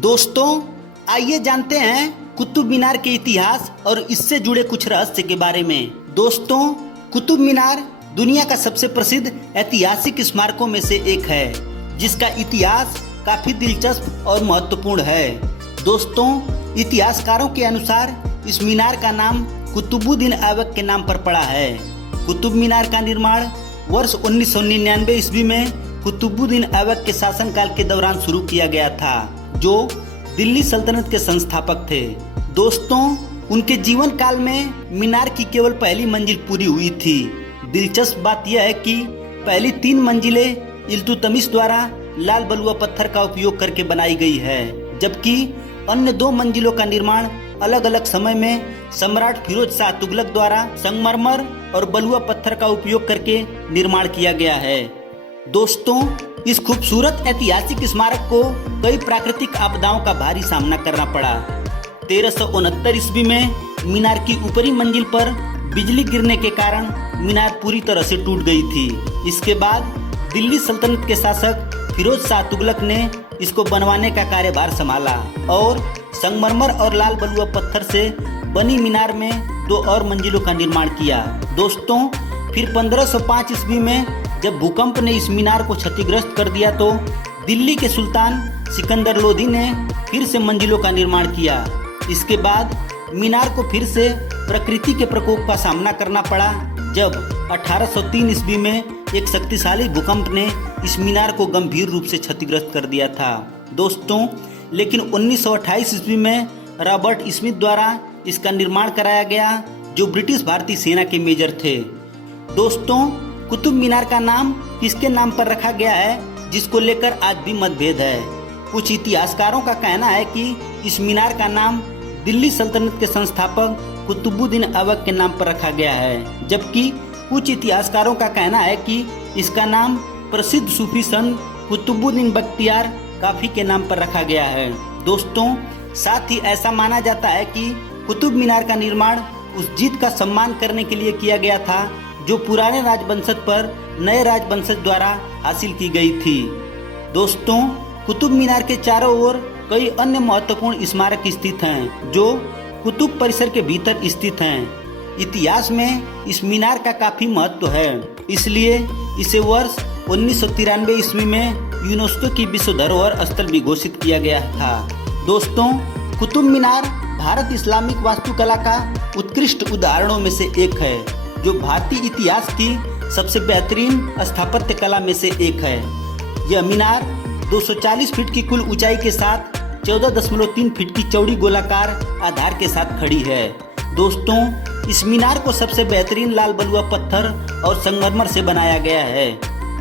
दोस्तों, आइए जानते हैं कुतुब मीनार के इतिहास और इससे जुड़े कुछ रहस्य के बारे में। दोस्तों, कुतुब मीनार दुनिया का सबसे प्रसिद्ध ऐतिहासिक स्मारकों में से एक है, जिसका इतिहास काफी दिलचस्प और महत्वपूर्ण है। दोस्तों, इतिहासकारों के अनुसार इस मीनार का नाम कुतुबुद्दीन ऐबक के नाम पर पड़ा है। कुतुब मीनार का निर्माण वर्ष 1999 ईस्वी में कुतुबुद्दीन ऐबक के शासनकाल के दौरान शुरू किया गया था, जो दिल्ली सल्तनत के संस्थापक थे। दोस्तों, उनके जीवन काल में मीनार की केवल पहली मंजिल पूरी हुई थी। दिलचस्प बात यह है कि पहली 3 मंजिलें इल्तुतमिश द्वारा लाल बलुआ पत्थर का उपयोग करके बनाई गई है, जबकि अन्य 2 मंजिलों का निर्माण अलग अलग समय में सम्राट फिरोज शाह तुगलक द्वारा संगमरमर और बलुआ पत्थर का उपयोग करके निर्माण किया गया है। दोस्तों, इस खूबसूरत ऐतिहासिक स्मारक को कई प्राकृतिक आपदाओं का भारी सामना करना पड़ा। 1369 ईस्वी में मीनार की ऊपरी मंजिल पर बिजली गिरने के कारण मीनार पूरी तरह से टूट गई थी। इसके बाद दिल्ली सल्तनत के शासक फिरोज शाह तुगलक ने इसको बनवाने का कार्यभार संभाला और संगमरमर और लाल बलुआ पत्थर से बनी मीनार में 2 और मंजिलों का निर्माण किया। दोस्तों, फिर 1505 ईस्वी में जब भूकंप ने इस मीनार को क्षतिग्रस्त कर दिया तो दिल्ली के सुल्तान सिकंदर लोधी ने फिर से मंजिलों का निर्माण किया। इसके बाद मीनार को फिर से प्रकृति के प्रकोप का सामना करना पड़ा, जब 1803 ईस्वी में एक शक्तिशाली भूकंप ने इस मीनार को गंभीर रूप से क्षतिग्रस्त कर दिया था। दोस्तों, लेकिन 1928 ईस्वी में रॉबर्ट स्मिथ द्वारा इसका निर्माण कराया गया, जो ब्रिटिश भारतीय सेना के मेजर थे। दोस्तों, कुतुब मीनार का नाम किसके नाम पर रखा गया है, जिसको लेकर आज भी मतभेद है। कुछ इतिहासकारों का कहना है कि इस मीनार का नाम दिल्ली सल्तनत के संस्थापक कुतुबुद्दीन ऐबक के नाम पर रखा गया है, जबकि कुछ इतिहासकारों का कहना है कि इसका नाम प्रसिद्ध सूफी संत कुतुबुद्दीन बख्तियार काफी के नाम पर रखा गया है। दोस्तों, साथ ही ऐसा माना जाता है कि कुतुब मीनार का निर्माण उस जीत का सम्मान करने के लिए किया गया था जो पुराने राजवंशज पर नए राजवंशज द्वारा हासिल की गई थी। दोस्तों, कुतुब मीनार के चारों ओर कई अन्य महत्वपूर्ण स्मारक स्थित हैं, जो कुतुब परिसर के भीतर स्थित हैं। इतिहास में इस मीनार का काफी महत्व है, इसलिए इसे वर्ष 1993 ईस्वी में यूनेस्को की विश्व धरोहर स्थल भी घोषित किया गया था। दोस्तों, कुतुब मीनार भारत इस्लामिक वास्तुकला का उत्कृष्ट उदाहरणों में से एक है, जो भारतीय इतिहास की सबसे बेहतरीन स्थापत्य कला में से एक है। यह मीनार 240 फीट की कुल ऊंचाई के साथ 14.3 फीट की चौड़ी गोलाकार आधार के साथ खड़ी है। दोस्तों, इस मीनार को सबसे बेहतरीन लाल बलुआ पत्थर और संगमरमर से बनाया गया है।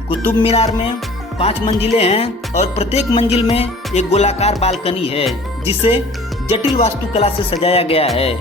कुतुब मीनार में 5 मंजिलें हैं और प्रत्येक मंजिल में एक गोलाकार बालकनी है, जिसे जटिल वास्तुकला से सजाया गया है।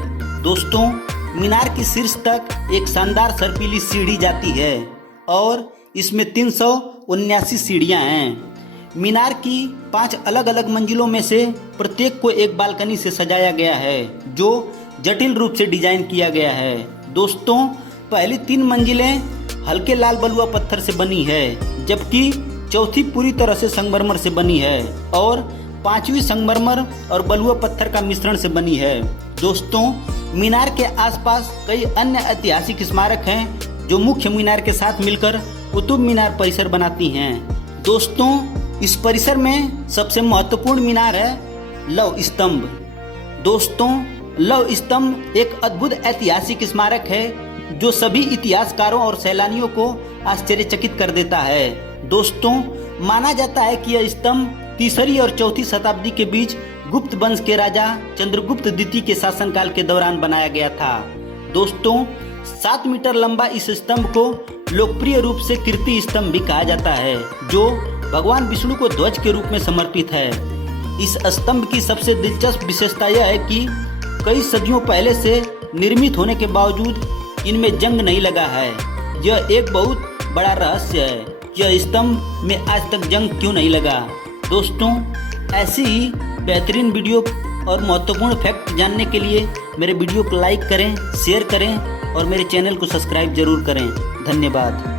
दोस्तों, मीनार की शीर्ष तक एक शानदार सर्पीली सीढ़ी जाती है और इसमें 379 सीढ़ियां हैं। मीनार की 5 अलग अलग मंजिलों में से प्रत्येक को एक बालकनी से सजाया गया है, जो जटिल रूप से डिजाइन किया गया है। दोस्तों, पहली 3 मंजिलें हल्के लाल बलुआ पत्थर से बनी है, जबकि चौथी पूरी तरह से संगमरमर से बनी है और 5वीं संगमरमर और बलुआ पत्थर का मिश्रण से बनी है। दोस्तों, मीनार के आसपास कई अन्य ऐतिहासिक स्मारक हैं, जो मुख्य मीनार के साथ मिलकर कुतुब मीनार परिसर बनाती हैं। दोस्तों, इस परिसर में सबसे महत्वपूर्ण मीनार है लौह स्तंभ। दोस्तों, लौह स्तंभ एक अद्भुत ऐतिहासिक स्मारक है, जो सभी इतिहासकारों और सैलानियों को आश्चर्यचकित कर देता है। दोस्तों, माना जाता है कि यह स्तंभ 3री और 4वीं शताब्दी के बीच गुप्त वंश के राजा चंद्रगुप्त द्वितीय के शासनकाल के दौरान बनाया गया था। दोस्तों, 7 मीटर लंबा इस स्तंभ को लोकप्रिय रूप से कीर्ति स्तंभ भी कहा जाता है, जो भगवान विष्णु को ध्वज के रूप में समर्पित है। इस स्तंभ की सबसे दिलचस्प विशेषता यह है कि कई सदियों पहले से निर्मित होने के बावजूद इनमें जंग नहीं लगा है। यह एक बहुत बड़ा रहस्य है, यह स्तंभ में आज तक जंग क्यों नहीं लगा। दोस्तों, ऐसी ही बेहतरीन वीडियो और महत्वपूर्ण फैक्ट जानने के लिए मेरे वीडियो को लाइक करें, शेयर करें और मेरे चैनल को सब्सक्राइब जरूर करें। धन्यवाद।